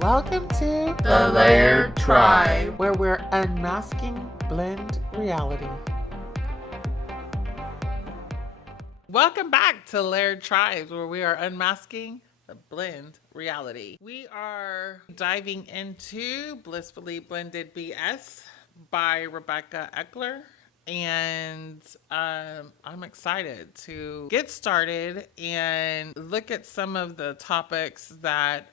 Welcome to The Layered Tribe, where we're unmasking blend reality. Welcome back to Layered Tribes, where we are unmasking the blend reality. We are diving into Blissfully Blended BS by Rebecca Eckler. And I'm excited to get started and look at some of the topics that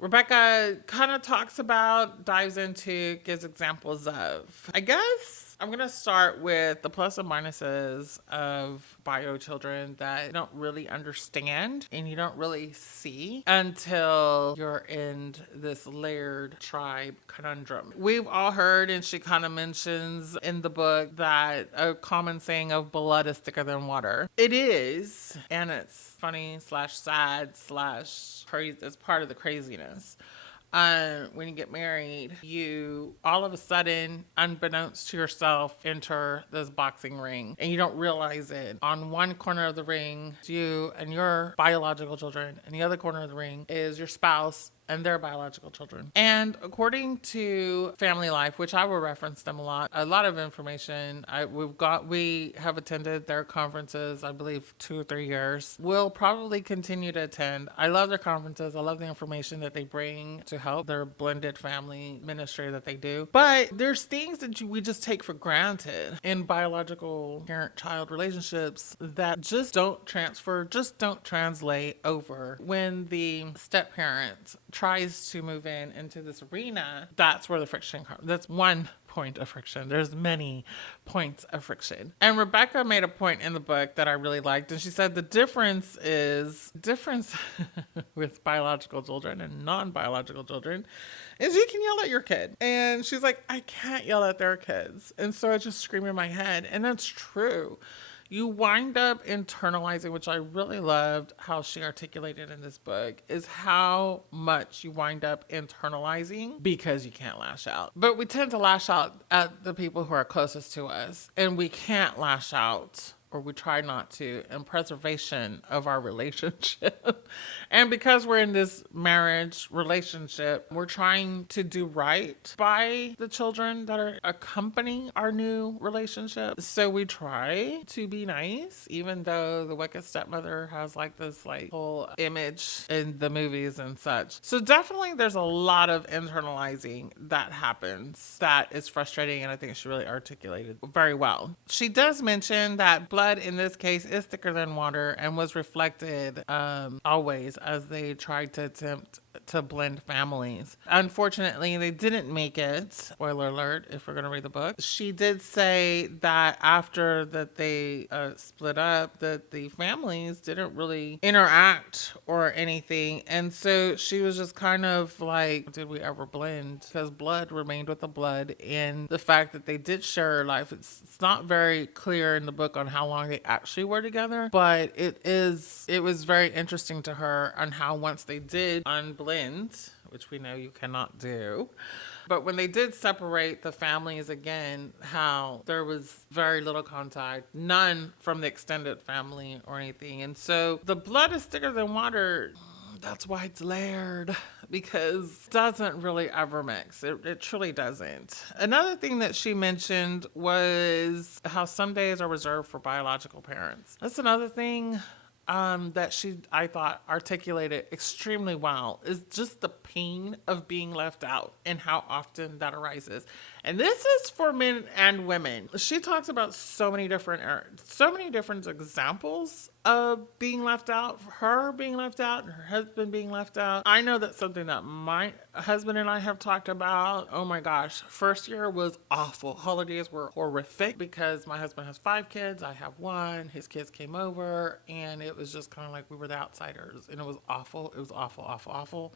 Rebecca kind of talks about, dives into, gives examples of. I guess I'm going to start with the plus and minuses of bio children that you don't really understand and you don't really see until you're in this layered tribe conundrum. We've all heard, and she kind of mentions in the book, that a common saying of blood is thicker than water. It is, and it's funny / sad / crazy. It's part of the craziness. When you get married, you all of a sudden, unbeknownst to yourself, enter this boxing ring and you don't realize it. On one corner of the ring is you and your biological children, and the other corner of the ring is your spouse and their biological children. And according to Family Life, which I will reference them a lot of information. We have attended their conferences, I believe 2 or 3 years. We'll probably continue to attend. I love their conferences. I love the information that they bring to help their blended family ministry that they do. But there's things that we just take for granted in biological parent-child relationships that just don't transfer, just don't translate over. When the step parent tries to move into this arena, that's where the friction comes. That's one point of friction. There's many points of friction. And Rebecca made a point in the book that I really liked. And she said the difference with biological children and non-biological children is you can yell at your kid. And she's like, I can't yell at their kids. And so I just scream in my head. And that's true. You wind up internalizing, which I really loved how she articulated in this book, is how much you wind up internalizing because you can't lash out. But we tend to lash out at the people who are closest to us, and we can't lash out, or we try not to, in preservation of our relationship. And because we're in this marriage relationship, we're trying to do right by the children that are accompanying our new relationship. So we try to be nice, even though the wicked stepmother has this whole image in the movies and such. So definitely there's a lot of internalizing that happens that is frustrating, and I think she really articulated very well. She does mention that blood in this case is thicker than water and was reflected always as they tried to attempt to blend families. Unfortunately, they didn't make it. Spoiler alert, if we're going to read the book. She did say that after that they split up, that the families didn't really interact or anything. And so she was just kind of like, did we ever blend? Because blood remained with the blood. And the fact that they did share life, it's not very clear in the book on how long they actually were together. But it was very interesting to her on how once they did unblend, which we know you cannot do, but when they did separate the families again, how there was very little contact, none from the extended family or anything. And so the blood is thicker than water. That's why it's layered, because it doesn't really ever mix. It truly doesn't. Another thing that she mentioned was how some days are reserved for biological parents. That's another thing that I thought articulated extremely well, is just the pain of being left out and how often that arises. And this is for men and women. She talks about so many different examples of being left out, her being left out and her husband being left out. I know that's something that my husband and I have talked about. Oh my gosh, first year was awful. Holidays were horrific because my husband has 5 kids. I have 1. His kids came over and it was just kind of like we were the outsiders, and it was awful. It was awful.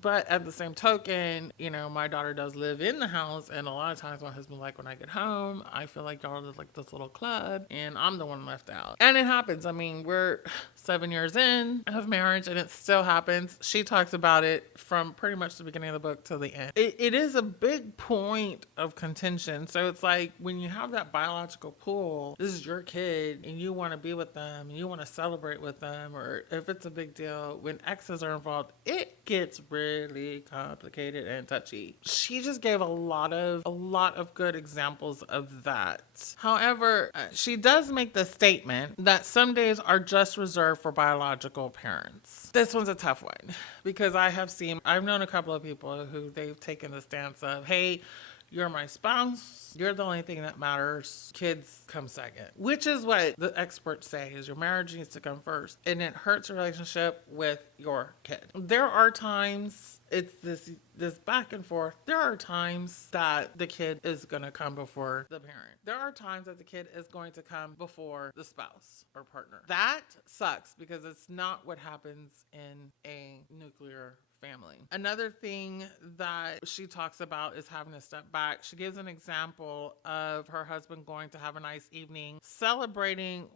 But at the same token, my daughter does live in the house, and a lot of times my husband's like, when I get home, I feel like y'all are like this little club and I'm the one left out. And it happens. I mean, and we're 7 years in of marriage and it still happens. She talks about it from pretty much the beginning of the book till the end. It is a big point of contention. So it's like when you have that biological pull, this is your kid and you want to be with them and you want to celebrate with them, or if it's a big deal, when exes are involved, it gets really complicated and touchy. She just gave a lot of good examples of that. However, she does make the statement that some days are just reserved for biological parents. This one's a tough one because I've known a couple of people who they've taken the stance of, hey, you're my spouse. You're the only thing that matters. Kids come second, which is what the experts say is your marriage needs to come first. And it hurts a relationship with your kid. There are times it's this back and forth. There are times that the kid is going to come before the parent. There are times that the kid is going to come before the spouse or partner. That sucks because it's not what happens in a nuclear family. Another thing that she talks about is having to step back. She gives an example of her husband going to have a nice evening celebrating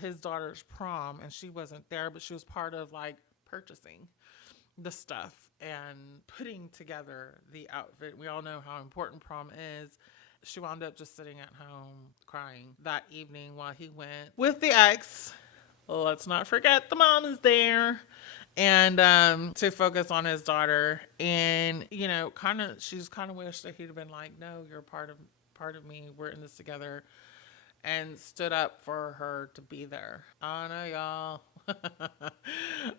his daughter's prom, and she wasn't there, but she was part of like purchasing the stuff and putting together the outfit. We all know how important prom is. She wound up just sitting at home crying that evening while he went with the ex. Let's not forget the mom is there. And to focus on his daughter. And, you know, she's kind of wished that he'd have been like, no, you're part of me. We're in this together. And stood up for her to be there. I know, y'all.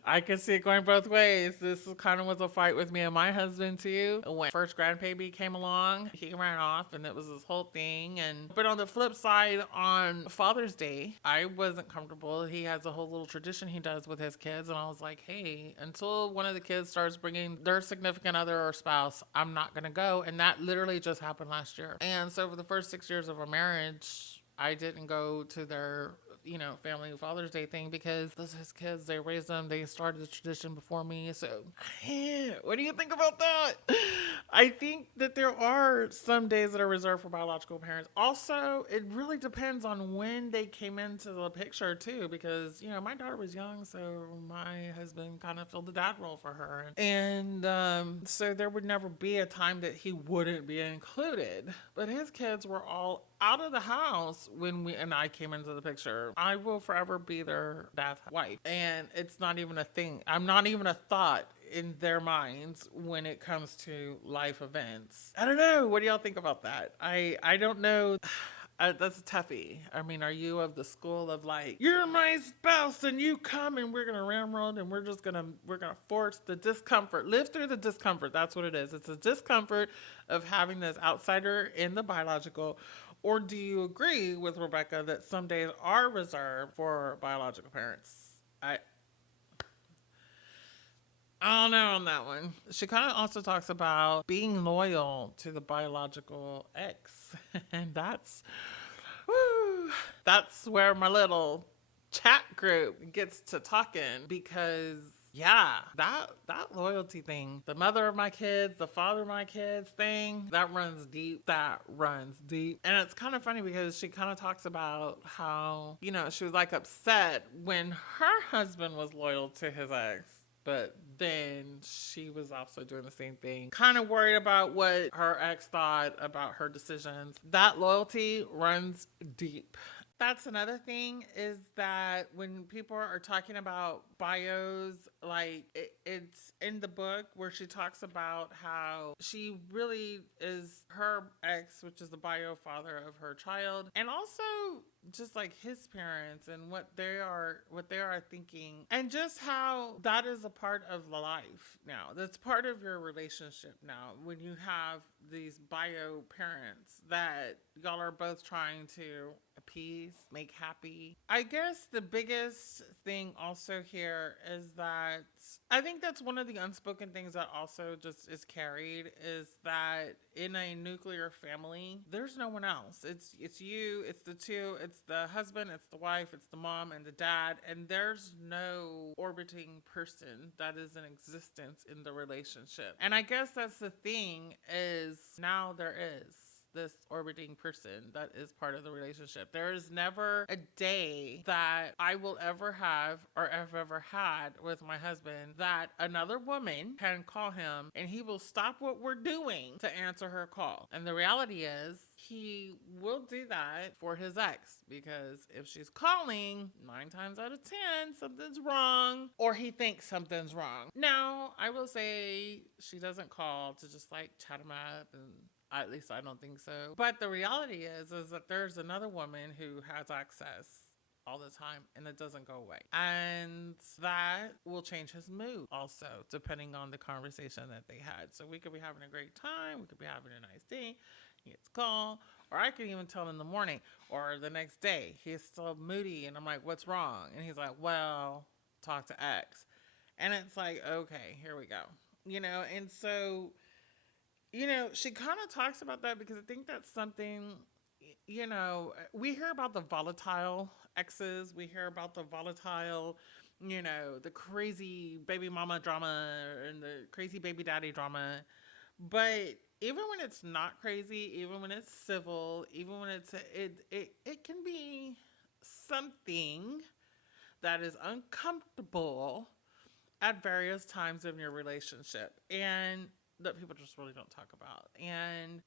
I can see it going both ways. This kind of was a fight with me and my husband too. When first grandbaby came along, he ran off and it was this whole thing. But on the flip side, on Father's Day, I wasn't comfortable. He has a whole little tradition he does with his kids. And I was like, hey, until one of the kids starts bringing their significant other or spouse, I'm not going to go. And that literally just happened last year. And so for the first 6 years of our marriage, I didn't go to their, family Father's Day thing because those are his kids. They raised them. They started the tradition before me. So, what do you think about that? I think that there are some days that are reserved for biological parents. Also, it really depends on when they came into the picture too, because, my daughter was young, so my husband kind of filled the dad role for her. And so there would never be a time that he wouldn't be included. But his kids were all out of the house when I came into the picture. I will forever be their dad's wife. And it's not even a thing. I'm not even a thought in their minds when it comes to life events. I don't know. What do y'all think about that? I don't know. That's a toughie. I mean, are you of the school of like, you're my spouse and you come and we're going to ramrod and we're going to force the discomfort, live through the discomfort. That's what it is. It's a discomfort of having this outsider in the biological. Or do you agree with Rebecca that some days are reserved for biological parents? I don't know on that one. She kind of also talks about being loyal to the biological ex. And that's where my little chat group gets to talking because that loyalty thing, the mother of my kids, the father of my kids thing, that runs deep. And it's kind of funny because she kind of talks about how, she was like upset when her husband was loyal to his ex. But then she was also doing the same thing. Kind of worried about what her ex thought about her decisions. That loyalty runs deep. That's another thing is that when people are talking about bios, like it's in the book where she talks about how she really is her ex, which is the bio father of her child, and also just like his parents and what they are thinking, and just how that is a part of the life now. That's part of your relationship now when you have these bio parents that y'all are both trying to appease, make happy. I guess the biggest thing also here is that I think that's one of the unspoken things that also just is carried is that in a nuclear family, there's no one else. It's you, it's the two, it's the husband, it's the wife, it's the mom and the dad, and there's no orbiting person that is in existence in the relationship. And I guess that's the thing is now there is. this orbiting person that is part of the relationship. There is never a day that I will ever have or have ever had with my husband that another woman can call him and he will stop what we're doing to answer her call. And the reality is he will do that for his ex, because if she's calling, 9 times out of 10, something's wrong, or he thinks something's wrong. Now, I will say she doesn't call to just like chat him up, and at least I don't think so. But the reality is that there's another woman who has access all the time and it doesn't go away. And that will change his mood also, depending on the conversation that they had. So we could be having a great time, we could be having a nice day, he gets a call, or I could even tell him in the morning or the next day, he's still moody and I'm like, what's wrong? And he's like, well, talk to X. And it's like, okay, here we go. And so, she kind of talks about that because I think that's something, we hear about the volatile exes. We hear about the volatile, the crazy baby mama drama and the crazy baby daddy drama. But even when it's not crazy, even when it's civil, even when it can be something that is uncomfortable at various times in your relationship and that people just really don't talk about. And,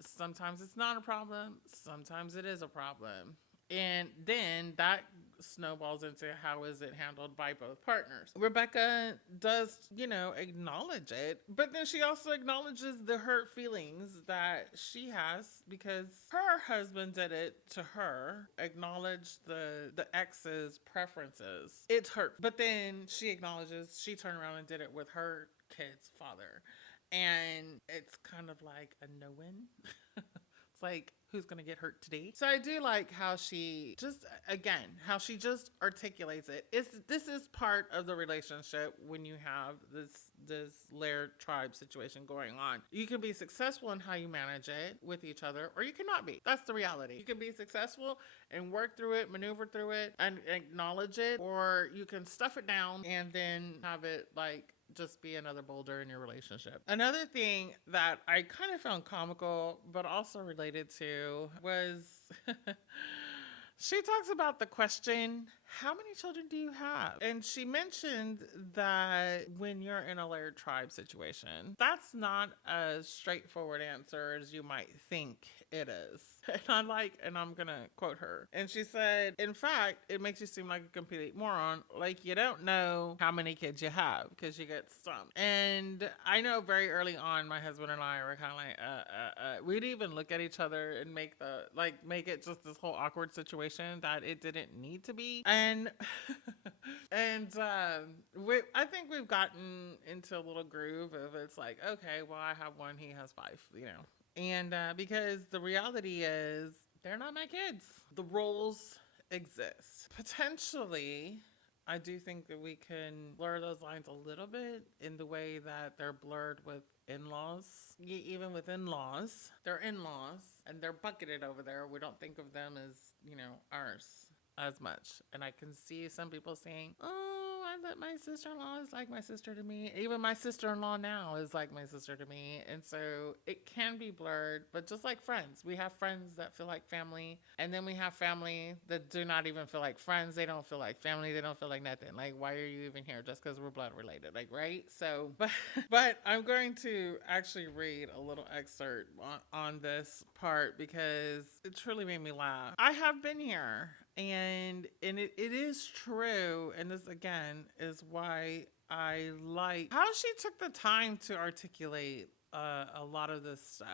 sometimes it's not a problem. Sometimes it is a problem. And then that snowballs into how is it handled by both partners. Rebecca does, acknowledge it, but then she also acknowledges the hurt feelings that she has because her husband did it to her, acknowledged the ex's preferences. It's hurt. But then she acknowledges she turned around and did it with her kid's father. And it's kind of like a no-win. It's like, who's going to get hurt today? So I do like how she just articulates it. This is part of the relationship when you have this layered tribe situation going on. You can be successful in how you manage it with each other, or you cannot be. That's the reality. You can be successful and work through it, maneuver through it, and acknowledge it, or you can stuff it down and then have it like just be another boulder in your relationship. Another thing that I kind of found comical, but also related to was she talks about the question, how many children do you have? And she mentioned that when you're in a layered tribe situation, that's not a straightforward answer as you might think it is. And I'm going to quote her. And she said, in fact, it makes you seem like a complete moron. Like you don't know how many kids you have because you get stumped. And I know very early on, my husband and I were kind of like, we'd even look at each other and make it just this whole awkward situation that it didn't need to be. And I think we've gotten into a little groove of it's like, okay, well, I have one, he has 5, And because the reality is they're not my kids. The roles exist. Potentially, I do think that we can blur those lines a little bit in the way that they're blurred with in-laws. Even with in-laws, they're in-laws and they're bucketed over there. We don't think of them as, ours as much. And I can see some people saying, oh, I let my sister-in-law is like my sister to me. Even my sister-in-law now is like my sister to me. And so it can be blurred, but just like friends, we have friends that feel like family. And then we have family that do not even feel like friends. They don't feel like family. They don't feel like nothing. Like, why are you even here? Just because we're blood related, like, right? So, but I'm going to actually read a little excerpt on this part because it truly made me laugh. I have been here. And it is true. And this, again, is why I like how she took the time to articulate a lot of this stuff.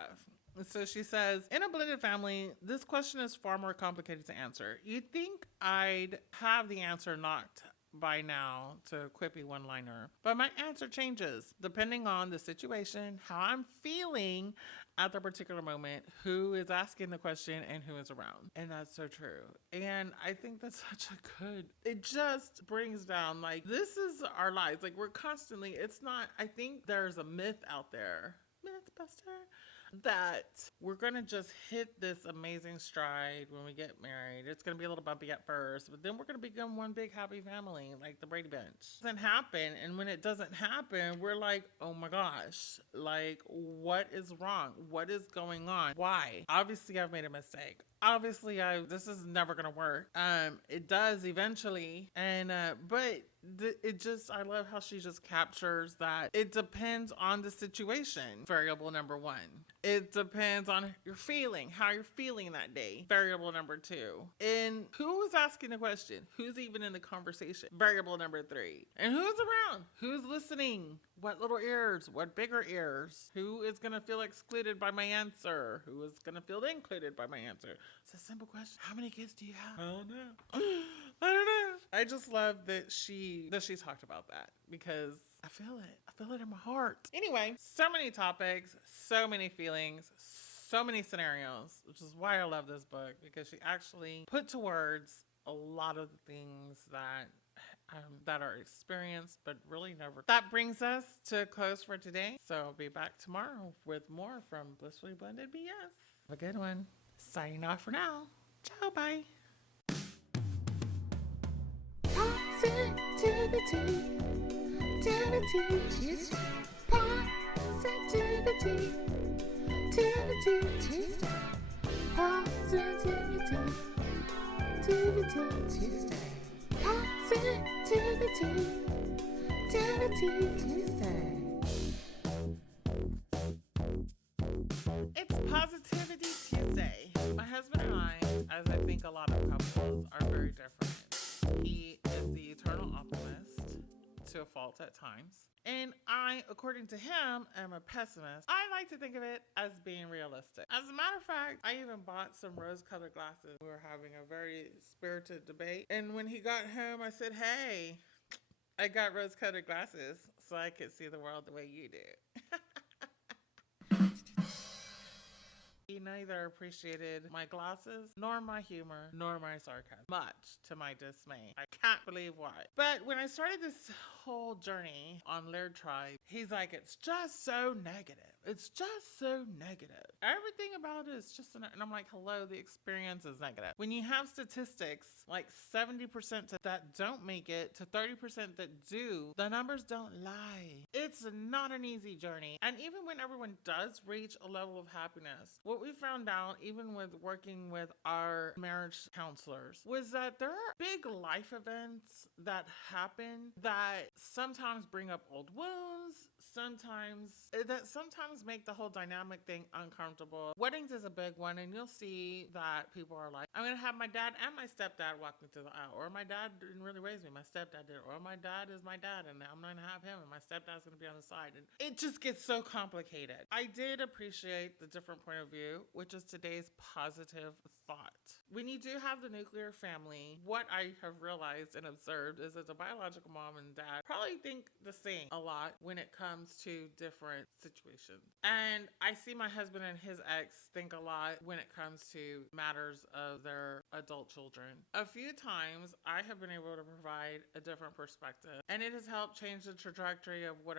And so she says, in a blended family, this question is far more complicated to answer. You'd think I'd have the answer knocked by now to a quippy one-liner, but my answer changes depending on the situation, how I'm feeling at the particular moment, who is asking the question, and who is around. And that's so true. And I think that's such a good, it just brings down, like, this is our lives. Like, we're constantly, it's not, I think there's a myth out there, Mythbuster, that we're going to just hit this amazing stride when we get married. It's going to be a little bumpy at first, but then we're going to become one big happy family, like the Brady Bunch. It doesn't happen. And when it doesn't happen, we're like, oh my gosh, like what is wrong? What is going on? Why? Obviously, I've made a mistake. Obviously, this is never going to work. It does eventually. But I love how she just captures that it depends on the situation. Variable number one. It depends on your feeling, how you're feeling that day. Variable number two. And who is asking the question? Who's even in the conversation? Variable number three. And who's around? Who's listening? What little ears? What bigger ears? Who is going to feel excluded by my answer? Who is going to feel included by my answer? It's a simple question. How many kids do you have? I don't know. I don't know. I just love that she talked about that because I feel it. I feel it in my heart. Anyway, so many topics, so many feelings, so many scenarios, which is why I love this book, because she actually put to words a lot of the things that are experienced, but really never. That brings us to a close for today. So I'll be back tomorrow with more from Blissfully Blended BS. Have a good one. Signing off for now. Ciao, bye. Positivity, Tuesday. Positivity, Tuesday. Positivity, Tuesday. Positivity, Tuesday. It's Positivity Tuesday. My husband and I, as I think a lot of couples, are very different. He is the eternal optimist to a fault at times. And I, according to him, am a pessimist. I like to think of it as being realistic. As a matter of fact, I even bought some rose-colored glasses. We were having a very spirited debate. And when he got home, I said, hey, I got rose-colored glasses so I could see the world the way you do. He neither appreciated my glasses, nor my humor, nor my sarcasm, much to my dismay. I can't believe why. But when I started this whole journey on Laird Tribe, he's like, it's just so negative. It's just so negative. Everything about it is just, and I'm like, hello, the experience is negative. When you have statistics, like 70% that don't make it to 30% that do, the numbers don't lie. It's not an easy journey. And even when everyone does reach a level of happiness, what we found out, even with working with our marriage counselors, was that there are big life events that happen that sometimes bring up old wounds, sometimes make the whole dynamic thing uncomfortable. Weddings is a big one, and you'll see that people are like, I'm going to have my dad and my stepdad walking through the aisle, or my dad didn't really raise me, my stepdad did, or my dad is my dad, and I'm going to have him, and my stepdad's going to be on the side, and it just gets so complicated. I did appreciate the different point of view, which is today's positive thought. When you do have the nuclear family, what I have realized and observed is that the biological mom and dad probably think the same a lot when it comes to different situations. And I see my husband and his ex think a lot when it comes to matters of their adult children. A few times I have been able to provide a different perspective, and it has helped change the trajectory of what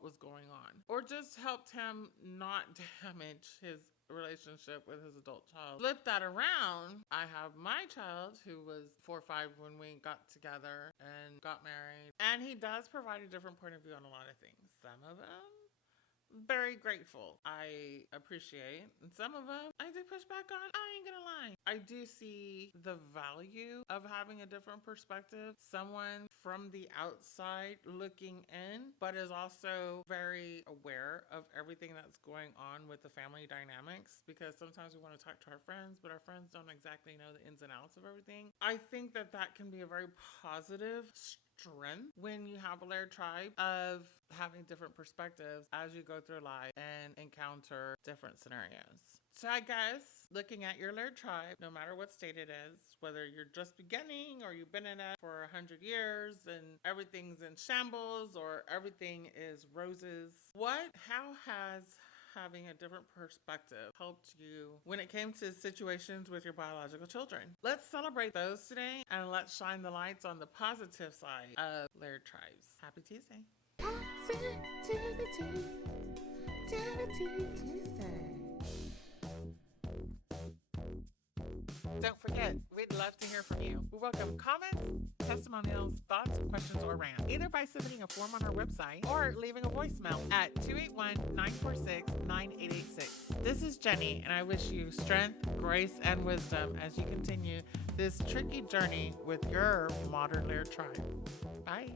was going on, or just helped him not damage his relationship with his adult child. Flip that around, I have my child who was 4 or 5 when we got together and got married, and he does provide a different point of view on a lot of things. Some of them very grateful, I appreciate, and some of them I do push back on. I ain't gonna lie, I do see the value of having a different perspective, someone from the outside looking in, but is also very aware of everything that's going on with the family dynamics, because sometimes we want to talk to our friends, but our friends don't exactly know the ins and outs of everything. I think that can be a very positive strength when you have a Laird Tribe of having different perspectives as you go through life and encounter different scenarios. So I guess looking at your Laird Tribe, no matter what state it is, whether you're just beginning or you've been in it for 100 years and everything's in shambles or everything is roses, how has having a different perspective helped you when it came to situations with your biological children? Let's celebrate those today, and let's shine the lights on the positive side of Laird Tribes. Happy Tuesday. Positivity, Tuesday. Don't forget, we'd love to hear from you. We welcome comments, testimonials, thoughts, questions, or rants, either by submitting a form on our website or leaving a voicemail at 281-946-9886. This is Jenny, and I wish you strength, grace, and wisdom as you continue this tricky journey with your modern layered tribe. Bye.